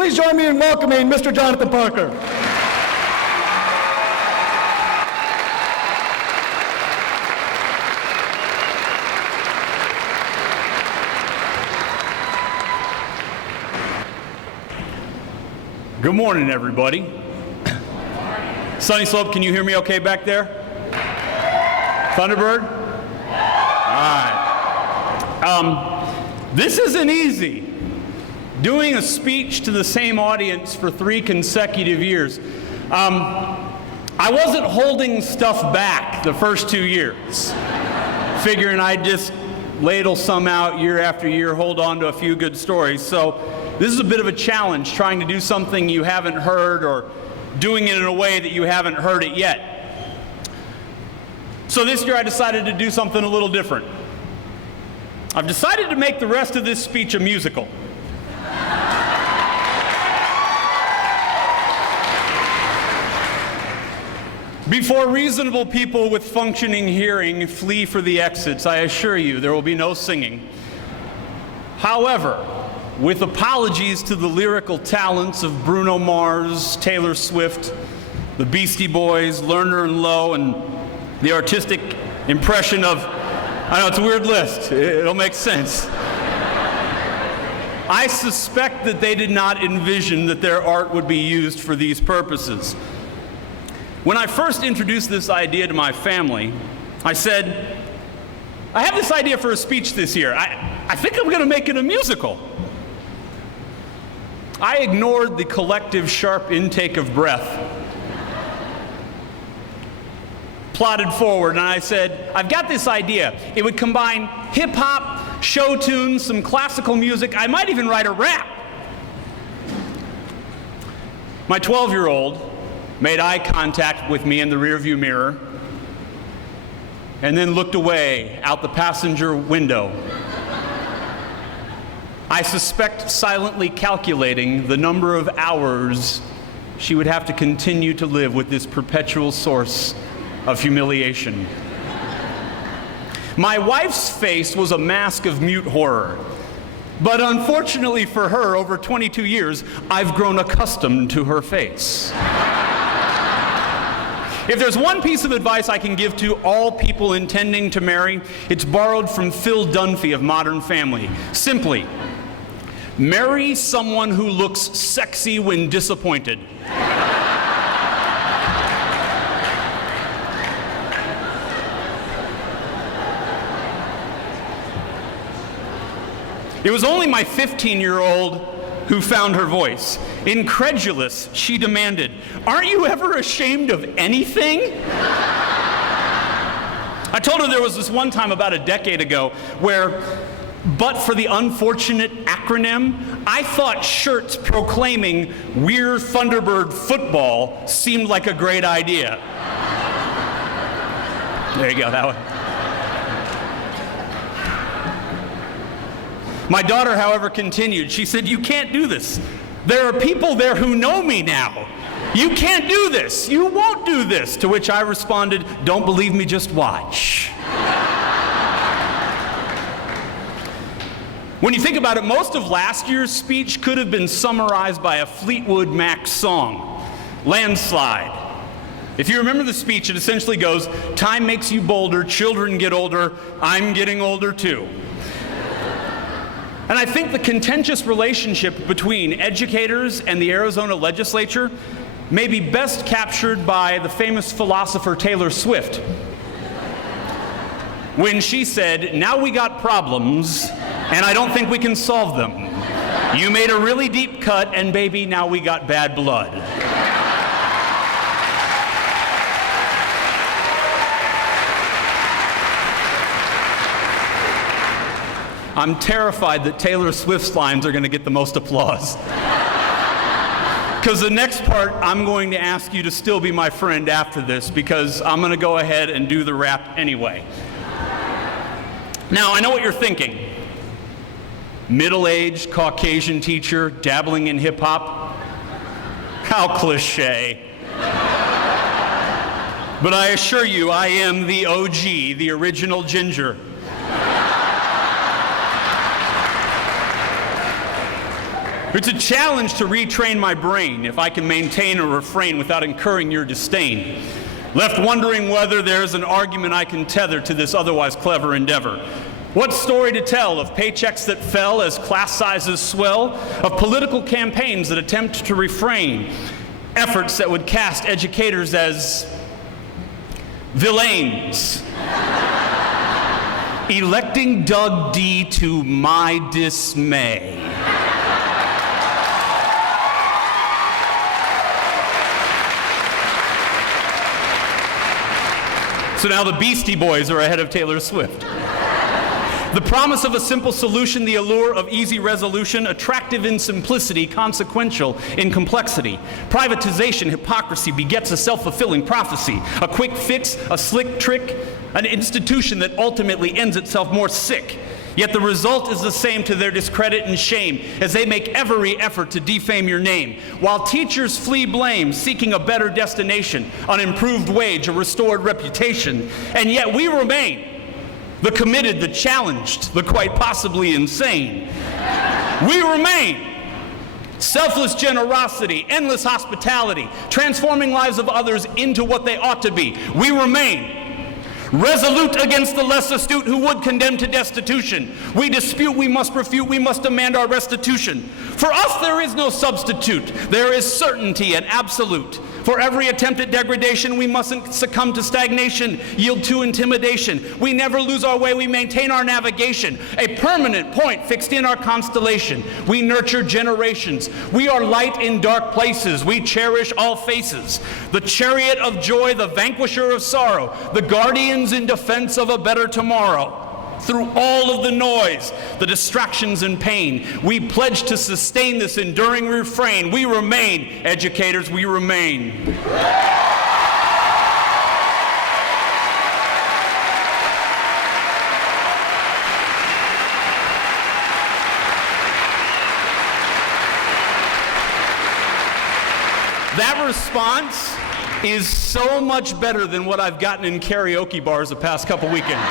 Please join me in welcoming Mr. Jonathan Parker. Good morning, everybody. Sunny Slope, can you hear me okay back there? Thunderbird? All right. This isn't easy. Doing a speech to the same audience for 3 consecutive years. I wasn't holding stuff back the first 2 years, figuring I'd just ladle some out year after year, hold on to a few good stories. So this is a bit of a challenge, trying to do something you haven't heard or doing it in a way that you haven't heard it yet. So this year I decided to do something a little different. I've decided to make the rest of this speech a musical. Before reasonable people with functioning hearing flee for the exits, I assure you there will be no singing. However, with apologies to the lyrical talents of Bruno Mars, Taylor Swift, the Beastie Boys, Lerner and Lowe, and the artistic impression of, I know it's a weird list, it'll make sense. I suspect that they did not envision that their art would be used for these purposes. When I first introduced this idea to my family, I said, I have this idea for a speech this year. I think I'm going to make it a musical. I ignored the collective sharp intake of breath, plodded forward, and I said, I've got this idea. It would combine hip-hop, show tunes, some classical music. I might even write a rap. My 12-year-old made eye contact with me in the rearview mirror and then looked away out the passenger window. I suspect silently calculating the number of hours she would have to continue to live with this perpetual source of humiliation. My wife's face was a mask of mute horror, but unfortunately for her, over 22 years, I've grown accustomed to her face. If there's one piece of advice I can give to all people intending to marry, it's borrowed from Phil Dunphy of Modern Family. Simply, marry someone who looks sexy when disappointed. It was only my 15-year-old who found her voice. Incredulous, she demanded, "Aren't you ever ashamed of anything?" I told her there was this one time about a decade ago where, but for the unfortunate acronym, I thought shirts proclaiming "We're Thunderbird Football" seemed like a great idea. There you go, that one. My daughter, however, continued. She said, "You can't do this. There are people there who know me now. You can't do this. You won't do this." To which I responded, "Don't believe me, just watch." When you think about it, most of last year's speech could have been summarized by a Fleetwood Mac song, Landslide. If you remember the speech, it essentially goes, "Time makes you bolder, children get older, I'm getting older too." And I think the contentious relationship between educators and the Arizona legislature may be best captured by the famous philosopher Taylor Swift, when she said, "Now we got problems, and I don't think we can solve them. You made a really deep cut, and baby, now we got bad blood." I'm terrified that Taylor Swift's lines are going to get the most applause. Because the next part, I'm going to ask you to still be my friend after this, because I'm going to go ahead and do the rap anyway. Now, I know what you're thinking. Middle-aged Caucasian teacher dabbling in hip-hop? How cliche. But I assure you, I am the OG, the original ginger. It's a challenge to retrain my brain if I can maintain or refrain without incurring your disdain. Left wondering whether there's an argument I can tether to this otherwise clever endeavor. What story to tell of paychecks that fell as class sizes swell, of political campaigns that attempt to refrain, efforts that would cast educators as villains. Electing Doug D to my dismay. So now the Beastie Boys are ahead of Taylor Swift. The promise of a simple solution, the allure of easy resolution, attractive in simplicity, consequential in complexity. Privatization, hypocrisy begets a self-fulfilling prophecy. A quick fix, a slick trick, an institution that ultimately ends itself more sick. Yet the result is the same to their discredit and shame as they make every effort to defame your name. While teachers flee blame, seeking a better destination, an improved wage, a restored reputation, and yet we remain the committed, the challenged, the quite possibly insane. We remain selfless generosity, endless hospitality, transforming lives of others into what they ought to be. We remain resolute against the less astute who would condemn to destitution. We dispute, we must refute, we must demand our restitution. For us there is no substitute. There is certainty and absolute. For every attempt at degradation, we mustn't succumb to stagnation, yield to intimidation. We never lose our way, we maintain our navigation, a permanent point fixed in our constellation. We nurture generations. We are light in dark places. We cherish all faces. The chariot of joy, the vanquisher of sorrow, the guardians in defense of a better tomorrow. Through all of the noise, the distractions and pain, we pledge to sustain this enduring refrain. We remain, educators, we remain. That response is so much better than what I've gotten in karaoke bars the past couple weekends.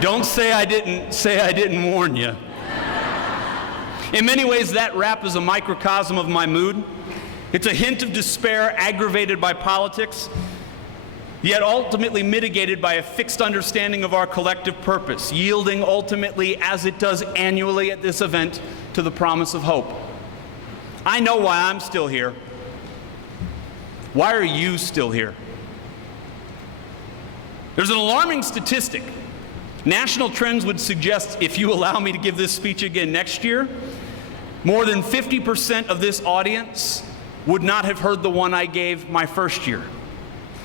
Don't say I didn't warn you. In many ways, that rap is a microcosm of my mood. It's a hint of despair aggravated by politics, yet ultimately mitigated by a fixed understanding of our collective purpose, yielding ultimately, as it does annually at this event, to the promise of hope. I know why I'm still here. Why are you still here? There's an alarming statistic. National trends would suggest, if you allow me to give this speech again next year, more than 50% of this audience would not have heard the one I gave my first year.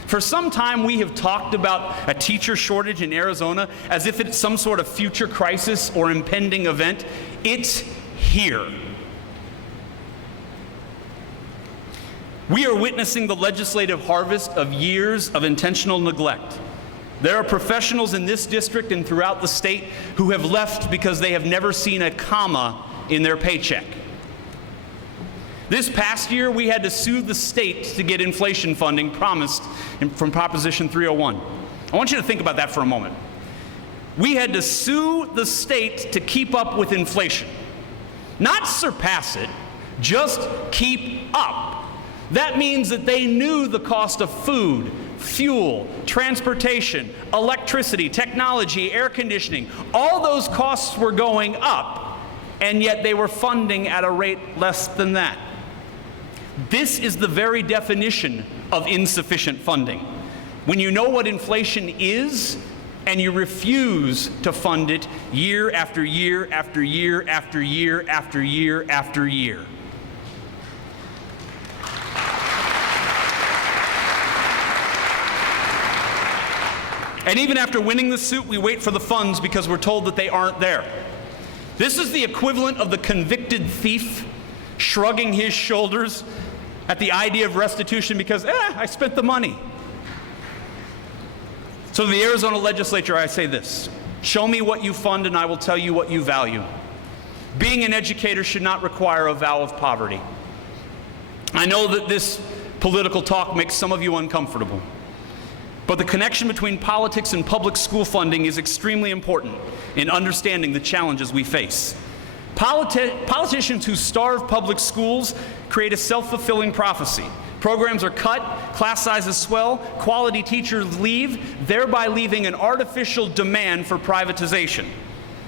For some time, we have talked about a teacher shortage in Arizona as if it's some sort of future crisis or impending event. It's here. We are witnessing the legislative harvest of years of intentional neglect. There are professionals in this district and throughout the state who have left because they have never seen a comma in their paycheck. This past year, we had to sue the state to get inflation funding promised from Proposition 301. I want you to think about that for a moment. We had to sue the state to keep up with inflation. Not surpass it, just keep up. That means that they knew the cost of food, fuel, transportation, electricity, technology, air conditioning, all those costs were going up, and yet they were funding at a rate less than that. This is the very definition of insufficient funding. When you know what inflation is, and you refuse to fund it year after year after year after year after year after year. And even after winning the suit, we wait for the funds because we're told that they aren't there. This is the equivalent of the convicted thief shrugging his shoulders at the idea of restitution because, I spent the money. So to the Arizona legislature, I say this: show me what you fund and I will tell you what you value. Being an educator should not require a vow of poverty. I know that this political talk makes some of you uncomfortable. But the connection between politics and public school funding is extremely important in understanding the challenges we face. Politicians who starve public schools create a self-fulfilling prophecy. Programs are cut, class sizes swell, quality teachers leave, thereby leaving an artificial demand for privatization.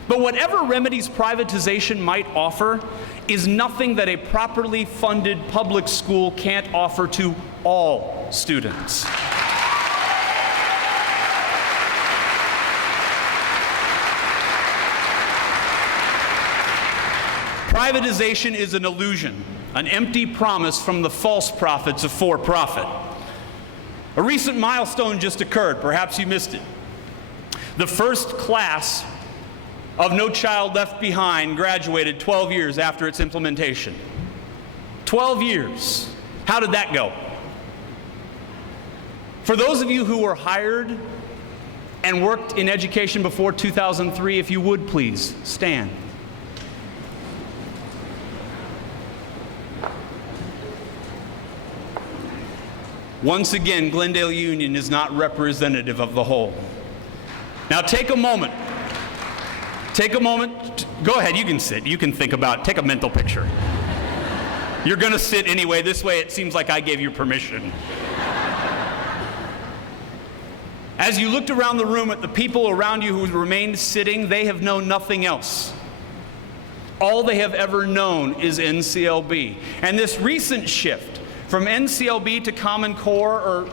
But whatever remedies privatization might offer is nothing that a properly funded public school can't offer to all students. Privatization is an illusion, an empty promise from the false prophets of for-profit. A recent milestone just occurred. Perhaps you missed it. The first class of No Child Left Behind graduated 12 years after its implementation. 12 years. How did that go? For those of you who were hired and worked in education before 2003, if you would please stand. Once again, Glendale Union is not representative of the whole. Now take a moment. Take a moment. Go ahead, you can sit. You can think about it. Take a mental picture. You're going to sit anyway. This way it seems like I gave you permission. As you looked around the room at the people around you who remained sitting, they have known nothing else. All they have ever known is NCLB. And this recent shift from NCLB to Common Core, or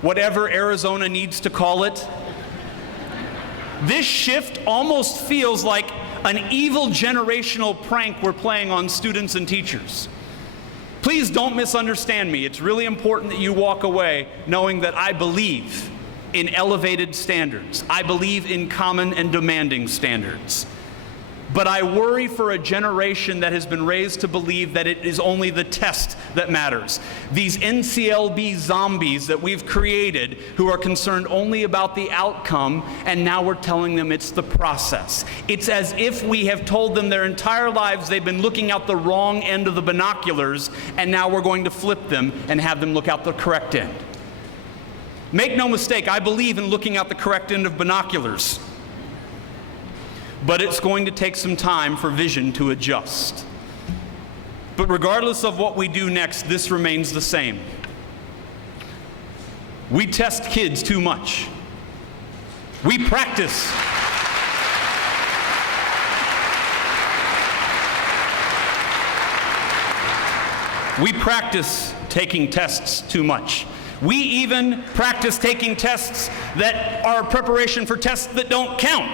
whatever Arizona needs to call it, this shift almost feels like an evil generational prank we're playing on students and teachers. Please don't misunderstand me. It's really important that you walk away knowing that I believe in elevated standards. I believe in common and demanding standards. But I worry for a generation that has been raised to believe that it is only the test that matters. These NCLB zombies that we've created who are concerned only about the outcome, and now we're telling them it's the process. It's as if we have told them their entire lives they've been looking out the wrong end of the binoculars, and now we're going to flip them and have them look out the correct end. Make no mistake, I believe in looking out the correct end of binoculars. But it's going to take some time for vision to adjust. But regardless of what we do next, this remains the same. We test kids too much. We practice. We practice taking tests too much. We even practice taking tests that are preparation for tests that don't count.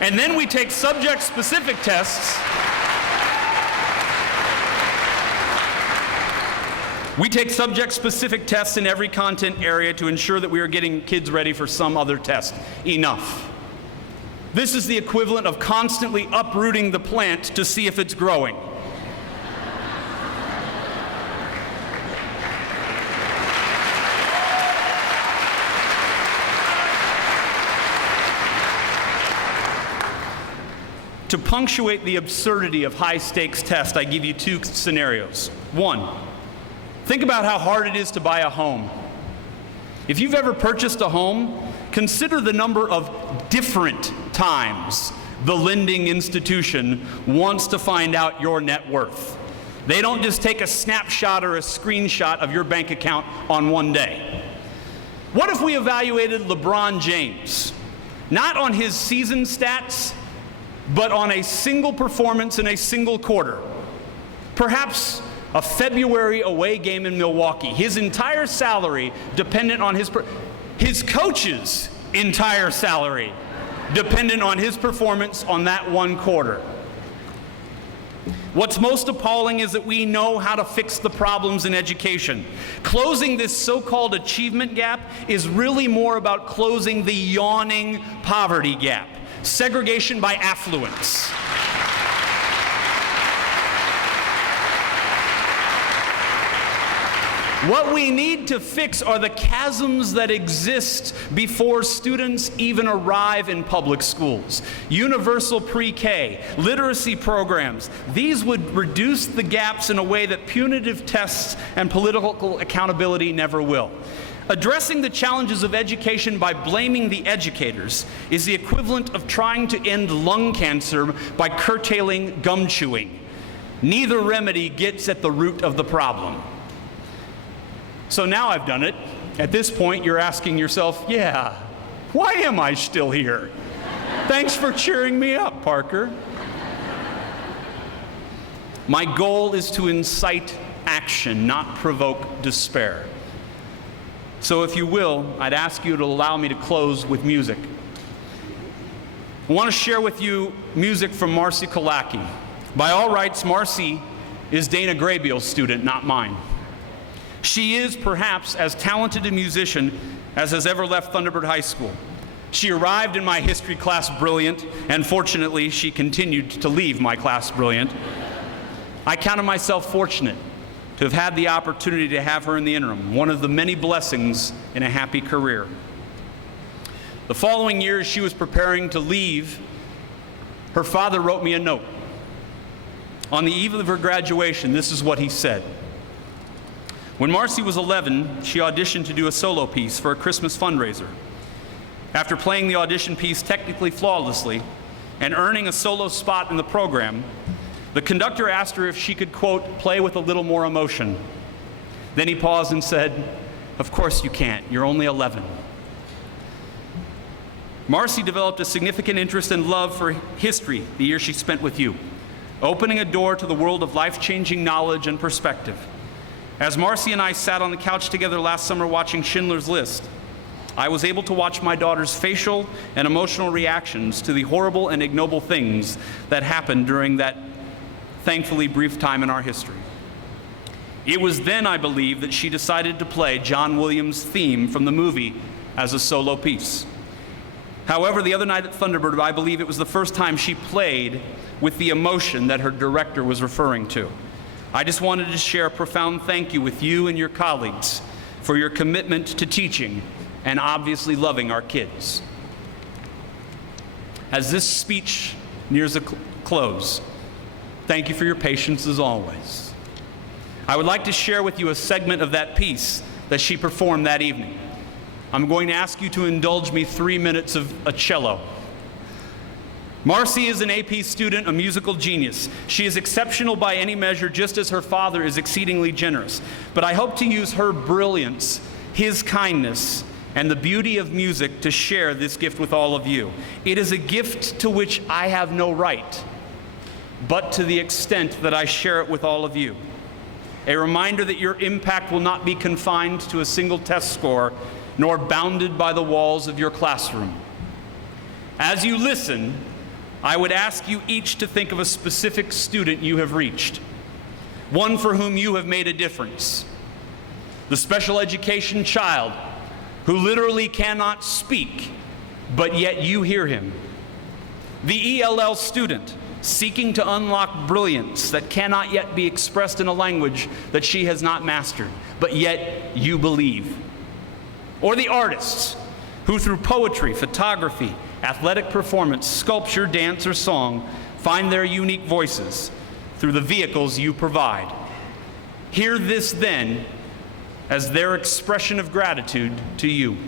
And then we take subject-specific tests. We take subject-specific tests in every content area to ensure that we are getting kids ready for some other test. Enough. This is the equivalent of constantly uprooting the plant to see if it's growing. To punctuate the absurdity of high-stakes tests, I give you two scenarios. One, think about how hard it is to buy a home. If you've ever purchased a home, consider the number of different times the lending institution wants to find out your net worth. They don't just take a snapshot or a screenshot of your bank account on one day. What if we evaluated LeBron James, not on his season stats, but on a single performance in a single quarter? Perhaps a February away game in Milwaukee. His entire salary dependent on his coach's entire salary dependent on his performance on that one quarter. What's most appalling is that we know how to fix the problems in education. Closing this so-called achievement gap is really more about closing the yawning poverty gap. Segregation by affluence. What we need to fix are the chasms that exist before students even arrive in public schools. Universal pre-K, literacy programs, these would reduce the gaps in a way that punitive tests and political accountability never will. Addressing the challenges of education by blaming the educators is the equivalent of trying to end lung cancer by curtailing gum chewing. Neither remedy gets at the root of the problem. So now I've done it. At this point, you're asking yourself, yeah, why am I still here? Thanks for cheering me up, Parker. My goal is to incite action, not provoke despair. So if you will, I'd ask you to allow me to close with music. I want to share with you music from Marcy Kolacki. By all rights, Marcy is Dana Graybeal's student, not mine. She is perhaps as talented a musician as has ever left Thunderbird High School. She arrived in my history class brilliant, and fortunately, she continued to leave my class brilliant. I counted myself fortunate to have had the opportunity to have her in the interim, one of the many blessings in a happy career. The following year, as she was preparing to leave, her father wrote me a note. On the eve of her graduation, this is what he said. When Marcy was 11, she auditioned to do a solo piece for a Christmas fundraiser. After playing the audition piece technically flawlessly and earning a solo spot in the program, the conductor asked her if she could, quote, play with a little more emotion. Then he paused and said, "Of course you can't, you're only 11. Marcy developed a significant interest and love for history the year she spent with you, opening a door to the world of life-changing knowledge and perspective. As Marcy and I sat on the couch together last summer watching Schindler's List, I was able to watch my daughter's facial and emotional reactions to the horrible and ignoble things that happened during that thankfully brief time in our history. It was then, I believe, that she decided to play John Williams' theme from the movie as a solo piece. However, the other night at Thunderbird, I believe it was the first time she played with the emotion that her director was referring to. I just wanted to share a profound thank you with you and your colleagues for your commitment to teaching and obviously loving our kids. As this speech nears a close, thank you for your patience as always. I would like to share with you a segment of that piece that she performed that evening. I'm going to ask you to indulge me 3 minutes of a cello. Marcy is an AP student, a musical genius. She is exceptional by any measure, just as her father is exceedingly generous. But I hope to use her brilliance, his kindness, and the beauty of music to share this gift with all of you. It is a gift to which I have no right, but to the extent that I share it with all of you. A reminder that your impact will not be confined to a single test score, nor bounded by the walls of your classroom. As you listen, I would ask you each to think of a specific student you have reached, one for whom you have made a difference. The special education child who literally cannot speak, but yet you hear him. The ELL student seeking to unlock brilliance that cannot yet be expressed in a language that she has not mastered, but yet you believe. Or the artists who through poetry, photography, athletic performance, sculpture, dance, or song find their unique voices through the vehicles you provide. Hear this then as their expression of gratitude to you.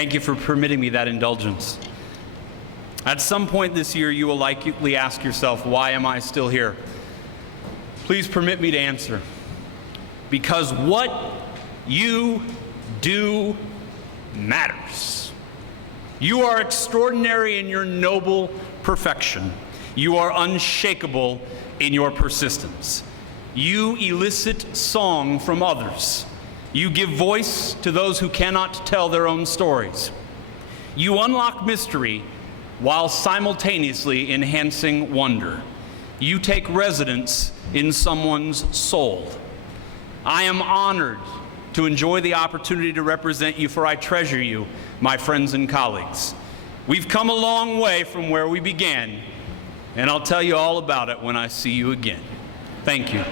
Thank you for permitting me that indulgence. At some point this year, you will likely ask yourself, why am I still here? Please permit me to answer. Because what you do matters. You are extraordinary in your noble perfection. You are unshakable in your persistence. You elicit song from others. You give voice to those who cannot tell their own stories. You unlock mystery while simultaneously enhancing wonder. You take residence in someone's soul. I am honored to enjoy the opportunity to represent you, for I treasure you, my friends and colleagues. We've come a long way from where we began, and I'll tell you all about it when I see you again. Thank you.